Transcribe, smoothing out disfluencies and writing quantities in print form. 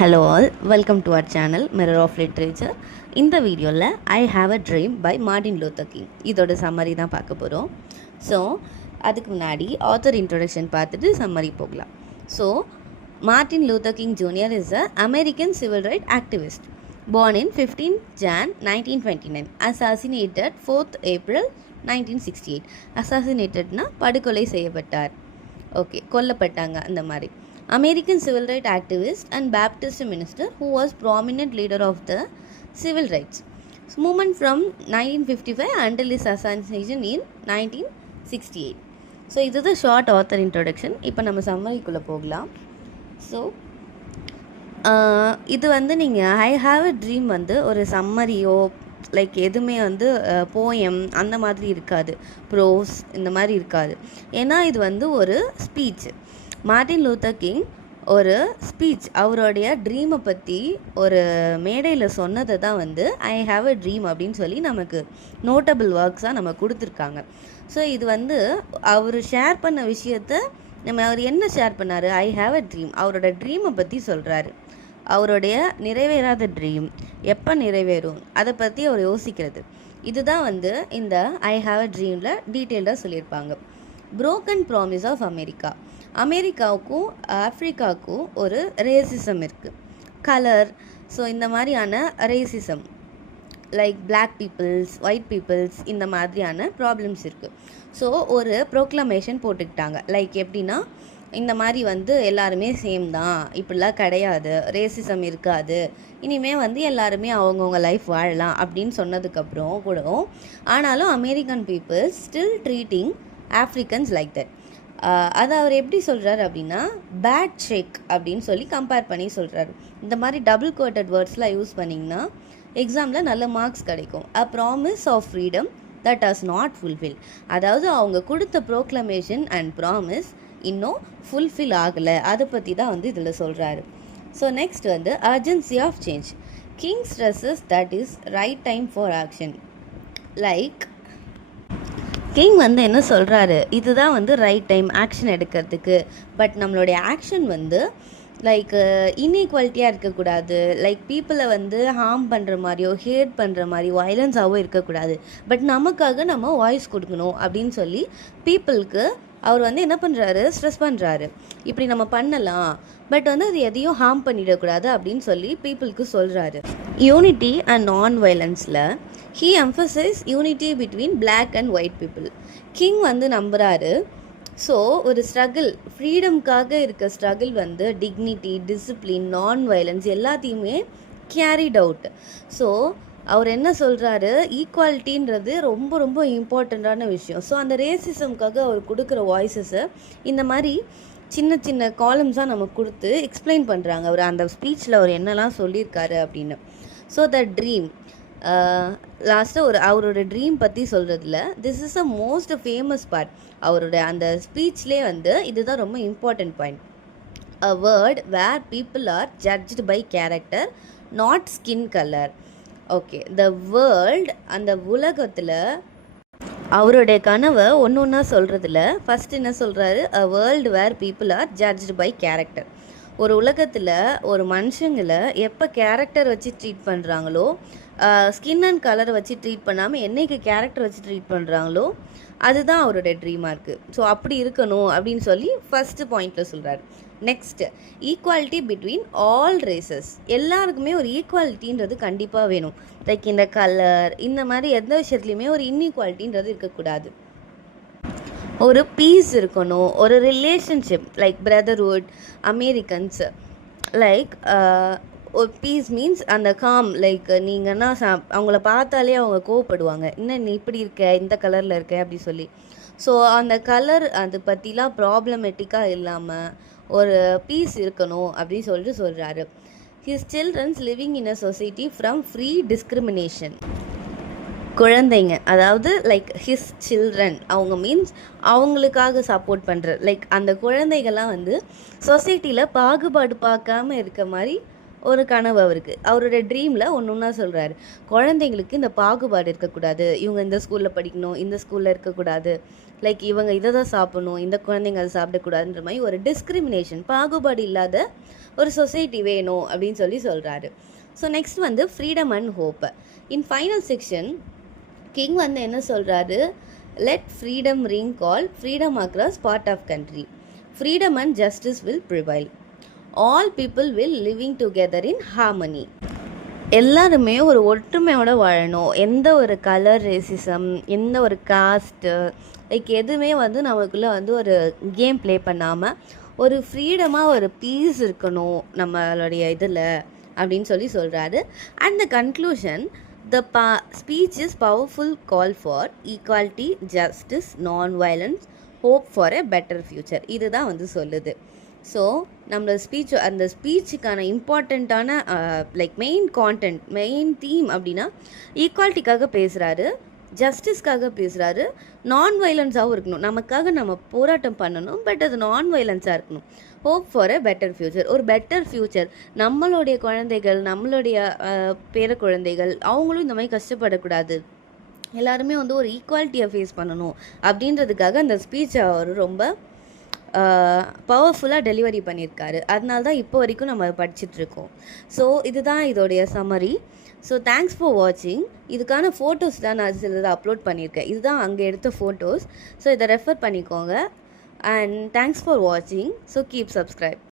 Hello all, welcome to our channel Mirror of Literature. இந்த வீடியோவில் I have a dream by Martin Luther King இதோட summary தான் பார்க்க போகிறோம். ஸோ அதுக்கு முன்னாடி ஆத்தர் இன்ட்ரொடக்ஷன் பார்த்துட்டு சம்மரி போகலாம். So Martin Luther King junior is a American civil right activist born in 15 Jan 1929, assassinated 4th April 1968. அசாசினேட்டட்னா படுகொலை செய்யப்பட்டார். ஓகே, கொல்லப்பட்டாங்க அந்த மாதிரி. American civil rights activist and Baptist minister who was prominent leader of the civil rights movement from 1955 until his assassination in 1968. So இதுதான் short author introduction. இப்போ நம்ம சம்மரிக்குள்ளே போகலாம். So இது வந்து நீங்கள் ஐ ஹாவ் அ ட்ரீம் வந்து ஒரு சம்மரியோ லைக் எதுவுமே வந்து போயம் அந்த மாதிரி இருக்காது, ப்ரோஸ் இந்த மாதிரி இருக்காது. ஏன்னா இது வந்து ஒரு ஸ்பீச். மார்ட்டின் லூத்தர் கிங் ஒரு ஸ்பீச், அவருடைய ட்ரீமை பற்றி ஒரு மேடையில் சொன்னதை தான் வந்து ஐ ஹாவ் அ ட்ரீம் அப்படின்னு சொல்லி நமக்கு நோட்டபிள் ஒர்க்ஸாக நம்ம கொடுத்துருக்காங்க. ஸோ இது வந்து அவர் ஷேர் பண்ண விஷயத்த அவர் என்ன ஷேர் பண்ணார், ஐ ஹாவ் அ ட்ரீம், அவரோட ட்ரீமை பற்றி சொல்கிறாரு. அவருடைய நிறைவேறாத ட்ரீம் எப்போ நிறைவேறும் அதை பற்றி அவர் யோசிக்கிறது. இதுதான் வந்து இந்த ஐ ஹாவ் அ ட்ரீமில் டீட்டெயில்டாக சொல்லியிருப்பாங்க. Broken promise of America. அமெரிக்காவுக்கும் ஆஃப்ரிக்காவுக்கும் ஒரு ரேசிசம் இருக்குது, கலர். ஸோ இந்த மாதிரியான racism like black peoples, white peoples, இந்த மாதிரியான ப்ராப்ளம்ஸ் இருக்குது. ஸோ ஒரு ப்ரோக்ளமேஷன் போட்டுக்கிட்டாங்க. லைக் எப்படின்னா, இந்த மாதிரி வந்து எல்லாருமே சேம் தான், இப்படிலாம் கிடையாது, ரேசிசம் இருக்காது, இனிமேல் வந்து எல்லாருமே அவங்கவுங்க லைஃப் வாழலாம் அப்படின்னு சொன்னதுக்கப்புறம் கூட ஆனாலும் American peoples still treating Africans like that. அதை அவர் எப்படி சொல்கிறார் அப்படின்னா, பேட் ஷேக் அப்படின்னு சொல்லி கம்பேர் பண்ணி சொல்கிறாரு. இந்த மாதிரி டபுள் கோட்டட் வேர்ட்ஸ்லாம் யூஸ் பண்ணிங்கன்னா எக்ஸாமில் நல்ல மார்க்ஸ் கிடைக்கும். A promise of freedom that has not fulfil. அதாவது அவங்க கொடுத்த ப்ரோக்ளமேஷன் அண்ட் ப்ராமிஸ் இன்னும் ஃபுல்ஃபில் ஆகலை, அதை பற்றி தான் வந்து இதில் சொல்கிறாரு. ஸோ நெக்ஸ்ட் வந்து urgency of change. King stresses that is right time for action. Like King வந்து என்ன சொல்கிறாரு, இதுதான் வந்து ரைட் டைம் ஆக்ஷன் எடுக்கிறதுக்கு. பட் நம்மளுடைய ஆக்ஷன் வந்து லைக் இன்இக்வாலிட்டியாக இருக்கக்கூடாது, லைக் பீப்புளை வந்து ஹார்ம் பண்ணுற மாதிரியோ ஹேட் பண்ணுற மாதிரி வயலன்ஸாகவோ இருக்கக்கூடாது. பட் நமக்காக நம்ம வாய்ஸ் கொடுக்கணும் அப்படின்னு சொல்லி பீப்புளுக்கு அவர் வந்து என்ன பண்ணுறாரு, ஸ்ட்ரெஸ் பண்ணுறாரு. இப்படி நம்ம பண்ணலாம், பட் வந்து அது எதையும் ஹார்ம் பண்ணிடக்கூடாது அப்படின்னு சொல்லி பீப்புளுக்கு சொல்கிறாரு. யூனிட்டி அண்ட் நான் வயலன்ஸில் he emphasize unity between black and white people. King வந்து நம்புகிறாரு. ஸோ ஒரு ஸ்ட்ரகிள், ஃப்ரீடம்காக இருக்க ஸ்ட்ரகிள் வந்து டிக்னிட்டி, டிசிப்ளின், நான் வயலன்ஸ் எல்லாத்தையுமே கேரிட் அவுட். ஸோ அவர் என்ன சொல்கிறாரு, ஈக்குவாலிட்டின்றது ரொம்ப ரொம்ப இம்பார்ட்டண்ட்டான விஷயம். ஸோ அந்த ரேசிசம்காக அவர் கொடுக்குற வாய்ஸஸை இந்த மாதிரி சின்ன சின்ன காலம்ஸாக நமக்கு கொடுத்து எக்ஸ்பிளைன் பண்ணுறாங்க. அவர் அந்த ஸ்பீச்சில் அவர் என்னெல்லாம் சொல்லியிருக்காரு அப்படின்னு. ஸோ த ட்ரீம் லாஸ்ட்டாக அவரோட ட்ரீம் பற்றி சொல்கிறதுல this is a most famous part. அவரோட அந்த ஸ்பீச்லேயே வந்து இதுதான் ரொம்ப important point. A word where people are judged by character not skin colour. Okay, the world, அந்த உலகத்தில் அவருடைய கனவை ஒன்று ஒன்றா சொல்கிறதுல ஃபஸ்ட் என்ன சொல்கிறாரு, a world where people are judged by character. ஒரு உலகத்தில் ஒரு மனுஷங்களை எப்போ கேரக்டர் வச்சு ட்ரீட் பண்ணுறாங்களோ, ஸ்கின் அண்ட் கலரை வச்சு ட்ரீட் பண்ணாமல் என்னைக்கு கேரக்டர் வச்சு ட்ரீட் பண்ணுறாங்களோ அதுதான் அவரோட ட்ரீமாக இருக்குது. ஸோ அப்படி இருக்கணும் அப்படின்னு சொல்லி ஃபஸ்ட்டு பாயிண்டில் சொல்கிறார். Next equality between all races. எல்லாருக்குமே ஒரு ஈக்குவாலிட்டின்றது கண்டிப்பாக வேணும். லைக் இந்த கலர், இந்த மாதிரி எந்த விஷயத்துலையுமே ஒரு இன்இக்வாலிட்டின்றது இருக்கக்கூடாது. ஒரு பீஸ் இருக்கணும், ஒரு relationship like brotherhood, Americans like ஒரு பீஸ் மீன்ஸ் அந்த காம். லைக் நீங்கன்னா அவங்கள பார்த்தாலே அவங்க கோவப்படுவாங்க, என்ன நீ இப்படி இருக்க, இந்த கலரில் இருக்க அப்படி சொல்லி. ஸோ அந்த கலர் அது பற்றிலாம் ப்ராப்ளமேட்டிக்காக இல்லாமல் ஒரு பீஸ் இருக்கணும் அப்படின்னு சொல்லிட்டு சொல்கிறாரு. His childrens living in a society from free discrimination. குழந்தைங்க, அதாவது லைக் ஹிஸ் சில்ட்ரன், அவங்க மீன்ஸ் அவங்களுக்காக சப்போர்ட் பண்ணுற, லைக் அந்த குழந்தைகள்லாம் வந்து சொசைட்டியில் பாகுபாடு பார்க்காம இருக்க மாதிரி ஒரு கனவு அவருக்கு. அவருடைய ட்ரீமில் ஒன்று ஒன்றா சொல்கிறாரு. குழந்தைங்களுக்கு இந்த பாகுபாடு இருக்கக்கூடாது, இவங்க இந்த ஸ்கூலில் படிக்கணும், இந்த ஸ்கூலில் இருக்கக்கூடாது, லைக் இவங்க இதை தான் சாப்பிடணும், இந்த குழந்தைங்க அதை சாப்பிடக்கூடாதுன்ற மாதிரி ஒரு டிஸ்கிரிமினேஷன், பாகுபாடு இல்லாத ஒரு சொசைட்டி வேணும் அப்படின்னு சொல்லி சொல்கிறாரு. ஸோ நெக்ஸ்ட் வந்து freedom and hope. In final section King வந்து என்ன சொல்கிறாரு, let freedom ring call freedom across part of country, freedom and justice will prevail, all people will living together in harmony. எல்லாருமே ஒரு ஒற்றுமையோடு வாழணும். எந்த ஒரு கலர் ரேசிசம், எந்த ஒரு காஸ்ட்டு, லைக் எதுவுமே வந்து நமக்குள்ளே வந்து ஒரு கேம் ப்ளே பண்ணாமல் ஒரு ஃப்ரீடமாக ஒரு பீஸ் இருக்கணும் நம்மளுடைய இதில் அப்படின்னு சொல்லி சொல்கிறாரு. And the conclusion, the speech is powerful call for equality, justice, non violence, hope for a better future. இதுதான் வந்து சொல்லுது. ஸோ நம்மளோட ஸ்பீச், அந்த ஸ்பீச்சுக்கான இம்பார்ட்டண்ட்டான like main content, main theme அப்படின்னா ஈக்குவாலிட்டிக்காக பேசுகிறாரு, ஜஸ்டிஸ்க்காக பேசுகிறாரு, நான் வைலன்ஸாகவும் இருக்கணும், நமக்காக நம்ம போராட்டம் பண்ணணும், பட் அது நான் வைலன்ஸாக இருக்கணும், hope for a better future, ஒரு பெட்டர் ஃப்யூச்சர், நம்மளுடைய குழந்தைகள், நம்மளுடைய பேர குழந்தைகள் அவங்களும் இந்த மாதிரி கஷ்டப்படக்கூடாது, எல்லாருமே வந்து ஒரு ஈக்குவாலிட்டியை ஃபேஸ் பண்ணணும் அப்படின்றதுக்காக அந்த ஸ்பீச்சை அவர் ரொம்ப பவர்ஃபுல்லாக டெலிவரி பண்ணியிருக்காரு. அதனால தான் இப்போ வரைக்கும் நம்ம படிச்சுட்ருக்கோம். ஸோ இதுதான் இதோடைய சம்மரி. ஸோ தேங்க்ஸ் ஃபார் வாட்சிங். இதுக்கான ஃபோட்டோஸ் தான் நான் சிலதை அப்லோட் பண்ணியிருக்கேன். இதுதான் அங்கே எடுத்த ஃபோட்டோஸ். ஸோ இதை ரெஃபர் பண்ணிக்கோங்க. அண்ட் தேங்க்ஸ் ஃபார் வாட்சிங். So keep subscribe.